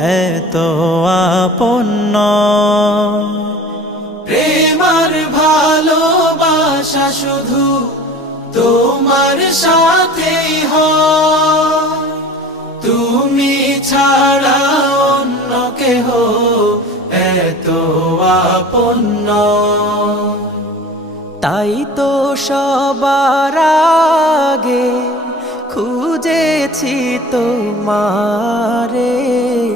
এত আপন্ন প্রেমার ভালোবাসা শুধু তোমার সাথে হয়। তুমি ছাড়া অন্য কেহ এত আপন্ন তাই তো সবার আগে খুঁজেছি তোমারে।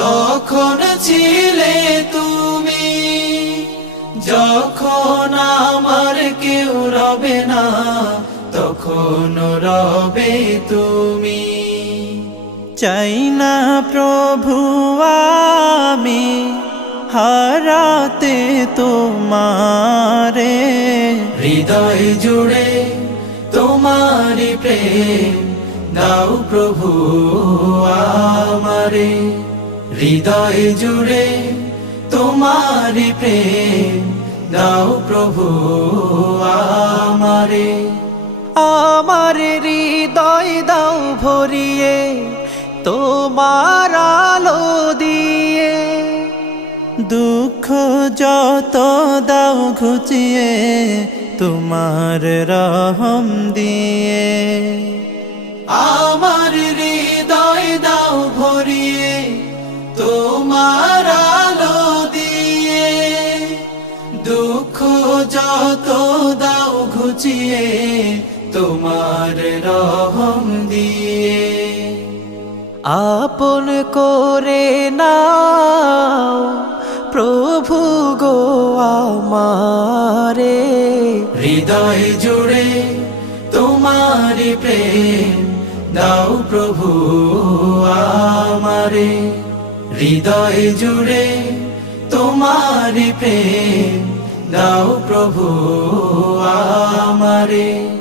তখন ছিলে তুমি, যখন আমার কেউ রবে না, তখন রবে তুমি। চাই না প্রভু আমি হারাতে তোমারে। হৃদয় জুড়ে তোমারি প্রেম, দাও প্রভু আমারে। হৃদয় জুড়ে তোমার প্রেম, দাও প্রভু আমারে। আমার হৃদয় দাও ভরিয়ে, তোমার আলো দিয়ে। দুঃখ যত দাও ঘুচিয়ে, তোমার রহম দিয়ে। যত দাও ঘুচিয়ে তোমার রহম দিয়ে। আপন করে নাও প্রভু গো আমারে। হৃদয় জুড়ে তোমারি প্রেম দাও প্রভু আমারে। হৃদয় জুড়ে তোমারি প্রেম দাও প্রভু আমারে।